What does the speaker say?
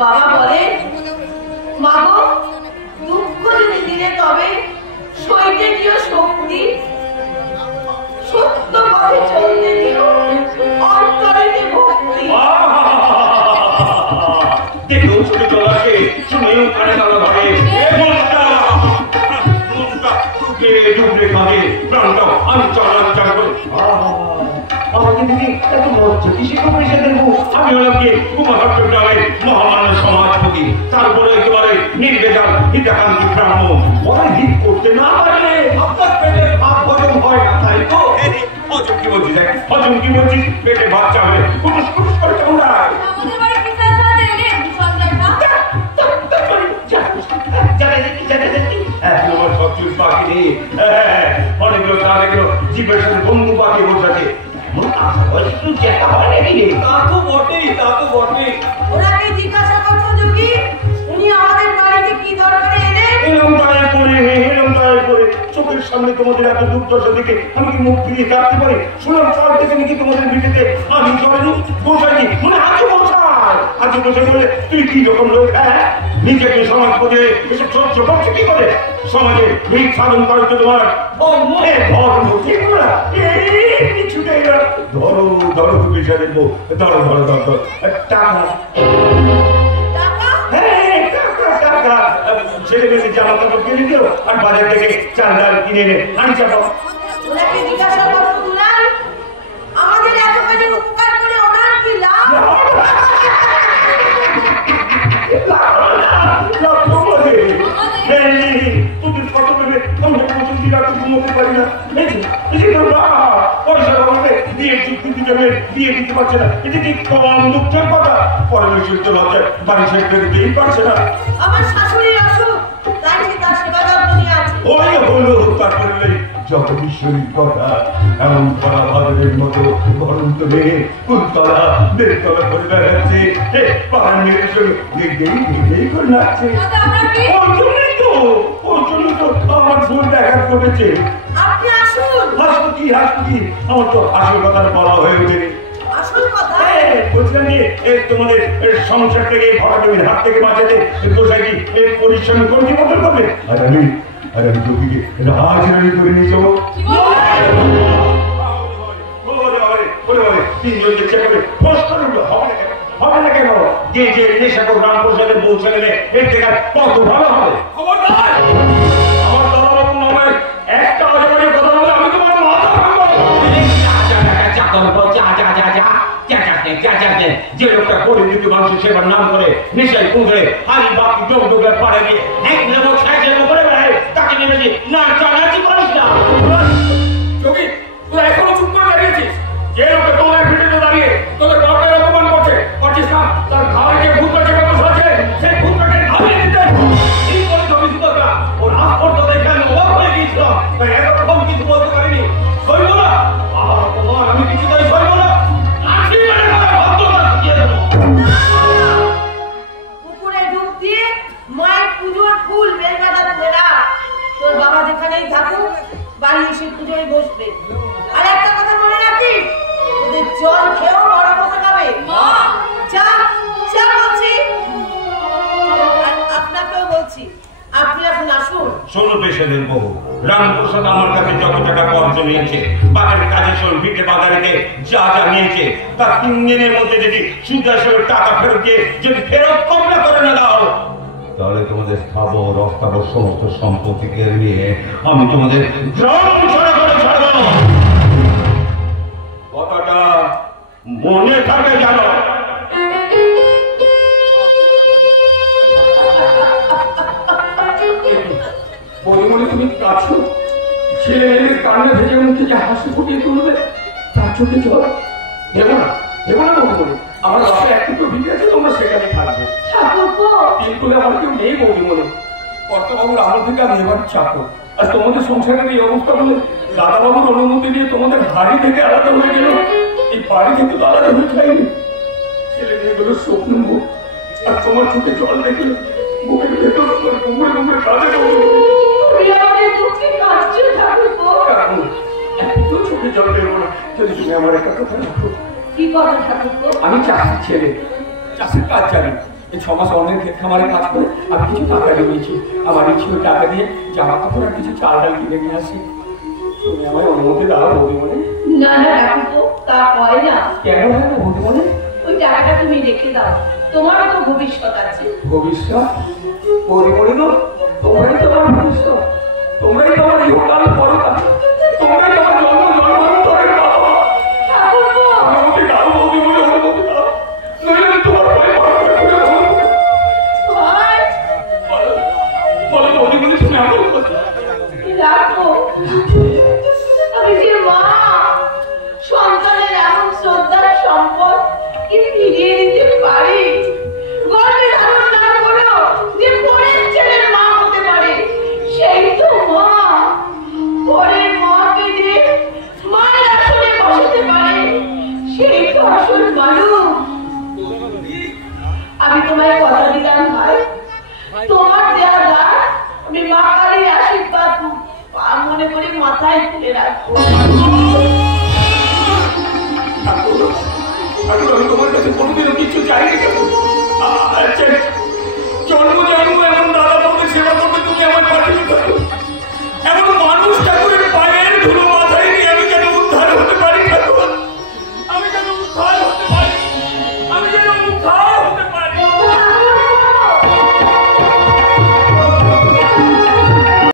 বাবা বলে মাগো দুঃখ যদি দিলে তবে সইতে দিও শক্তি, সত্য পথে চলতে দিও অন্তরেতে ভক্তি। দেখো ছোট চলাকে শুনেও কানে কালো ধরে মনটা তোকে ডুবলে কাঁদে প্রাণটা আঞ্চল করে আমাকে দিদি এত মজ্জ কিসে করেছে দেখবো আমি হলাম কি কুমারট্টগ্রামের মহামান্য সমাজপতি, তারপরে একেবারে নির্বেজাল হিতাকান্তি ব্রাহ্মণ। পরে হিত করতে না পারলে আপনার পেটে ভাত হজম হয় না, তাই তো? হজম কি বলছিস? হজম কি বলছিস? পেটে ভাত চাবে কুটুস কুটুস করে চৌড়ায়। অনেকগুলো তাদেরগুলো জীবের সাথে বন্ধু পাখি বসাছে। ওনাকে জিজ্ঞাসা করছো যোগী, উনি আমাদের বাড়িতে কি দরকারে এলেন? চোখের সামনে তোমাদের এত দুর্দশা দেখে আমি কি মুখ ফিরিয়ে কাটতে পারি? শুনলাম কাল থেকে নাকি তোমাদের ভিটেতে আমি চলেনি বসাইনি, মানে আজকে বসাই। আজকে বসে বলে তুই কি যখন লোক, হ্যাঁ নিজেকে সমাজ করে এসব সহ্য করছে কি করে? সমাজে ভিড় সাধন করে তো তোমার ছুটে গেল। ধরো ধরো বিষয় দেখবো, ধরো ধরো ধরো টাকা, ছেলে মেয়ে জামা কাপড় কিনে দিও আর বাজার থেকে চাল ডাল কিনে এনে আনি চাপাও। ওনাকে জিজ্ঞাসা করো দুলাল, আমাদের এত কাজের উপকার করে ওনার কি লাভ? তোদের কত ভেবে আমরা প্রচুর দিন রাতে ঘুমোতে পারি না। পয়সার অভাবে বিয়ে চুক্তি দিতে বিয়ে দিতে পারছে না, এটা কি কম দুঃখের কথা? পরমেশ্বর তো লজ্জায় বাড়ি ছেড়ে দিতেই পারছে না। আমার শাশুড়ির অসুখ, তাই কি তার সেবা যত্ন নিয়ে আছে? ওই হলো তারপরে জগদীশ্বরীর কথা। এমন করা বাদরের মতো বরন্ত মেয়ে কুলতলা দেড়তলা করে বেড়াচ্ছে, পাহাড় মেয়ের সঙ্গে দেখেই করে নাচছে। আমার ভুল দেখা করেছে। আপনি আসুন। হাসবো কি আমার তো আসল কথা বলা হয়ে ওঠেনি। আসল কথা বলছিলাম যে তোমাদের সংসার থেকে ভরাডুবির হাত থেকে বাঁচাতে গোসাইজি পরিশ্রম করতে বদল করবে। আর আমি যোগীকে রাজরানি করে নিয়ে যাবো। তিনজন চেষ্টা করে হবে না কেন? যে যে নেশা করে রামপ্রসাদের বউ ছেলে এর থেকে কত ভালো হবে। আমার একটা অজগরের কথা বলে আমি তোমার মাথা ভাঙবো। যে লোকটা করে দিতে মানুষের সেবার নাম করে নেশায় কুঁকড়ে হারি বাকি যোগ যোগের পাড়ে গিয়ে এক নেবো ছাইছেন করে বেড়ায়, তাকে নেমেছি না চালাচ্ছি পারিস না। যোগী তুই এখনো চুপ করে দাঁড়িয়েছিস? যে লোকটা তোমার ভিডিওতে দাঁড়িয়ে তোদের বাপের অপমান করছে পারছিস না? তার ঘাড়ে যে ভূত আছে কথা আছে সেই ভূতটাকে নামিয়ে দিতে এই করে জমি সুতোটা ওর আস্পর্ধ দেখে আমি অবাক হয়ে গিয়েছিলাম। তাই এতক্ষণ কিছু বলতে পারিনি। সইব না আর তোমার আমি কিছুতেই সইব না। পুকুরে ডুব দিয়ে মায়ের পুজোর ফুল বেলপাতা ফেরা, তোর বাবা যেখানেই থাকুক বাড়ি এসে পুজোয় বসবে। আর একটা কথা মনে রাখিস, ওদের জল খেয়েও বড় কথা খাবে। চা চা বলছি, আর আপনাকেও বলছি, আপনি এখন আসুন। শোনো পেশাদের বহু রামপ্রসাদ আমার কাছে যত টাকা কর্জ নিয়েছে, বাজারের কাজে সব ভিটে বাজারেতে যা যা নিয়েছে, তার 3 দিনের মধ্যে যদি সুদাসের টাকা ফেরত দিয়ে যদি ফেরত কমলা করে না দাও, তাহলে তোমাদের স্থাবর অস্থাবর সমস্ত সম্পত্তি কেড়ে নিয়ে আমি তোমাদের গ্রাম ছাড়া করে ছাড়ব। কথাটা মনে থাকে জানো। পরিমণি তুমি কাছো, ছেলে কান্না ভেজে মুখে যে হাসি ফুটিয়ে তুলবে তার চোখে জল দেবো না, দেবো না বৌদিমণি। আমার বাসা একটু ভিড় আছে, তোমরা সেখানে থাকবে। কিন্তু আমার কেউ নেই বৌদিমণি। কর্তাবাবুর আমল থেকে আমি এবারই চাকর, আর তোমাদের সংসারের এই অবস্থা বলে দাদাবাবুর অনুমতি নিয়ে তোমাদের হাড়ি থেকে আলাদা হয়ে গেল, এই বাড়ি থেকে তো আলাদা হয়ে যায়নি। ছেলে মেয়েগুলোর স্বপ্ন মুখ, আর তোমার চোখে জল দেখলে বুকের ভেতর ঘুমড়ে ঘুমড়ে কাজে চোখে জল দেবো না যদি তুমি আমার একটা কথা রাখো। কি কথা ঠাকুর? আমি চাষির ছেলে, চাষের কাজ জানি। এই 6 মাস অন্যের ক্ষেত খামারে কাজ করে আমি কিছু টাকা জমিয়েছি। আমার ইচ্ছে ওই টাকা দিয়ে জামা কাপড় আর কিছু চাল ডাল কিনে নিয়ে আসি। তুমি আমার অনুমতি দাও বৌদিমণি। না না ঠাকুর, তা হয় না। কেন হয় না বৌদিমণি? ওই টাকাটা তুমি রেখে দাও, তোমারও তো ভবিষ্যৎ আছে। ভবিষ্যৎ? বৌদিমণি তো তোমরাই তো আমার ভবিষ্যৎ, তোমরাই তো আমার ইহকাল পরকাল, তোমরাই তো আমার জন্ম জন্মান্তরের বাবা। অনুমতি দাও বৌদিমণি, অনুমতি দাও, নইলে তোমার ভয় বলো বৌদিমণি। তুমি আমার কথা রাখো। আমি যে মা, সন্তানের এমন শ্রদ্ধার সম্পদ কি ফিরিয়ে দিতে পারি? গর্বে ধারণ না করেও যে পরের ছেলের মা হতে পারে, সেই তো মা। পরের মাকে যে মায়ের আসনে বসাতে পারে, সেই তো আসল মানুষ। আমি তোমায় কথা দিলাম ভাই, তোমার দেয়া দান আমি মা কালীর আশীর্বাদ মনে করে মাথায় তুলে রাখবো। আমি তোমার কাছে কোনোদিনও কিছু চাইনি,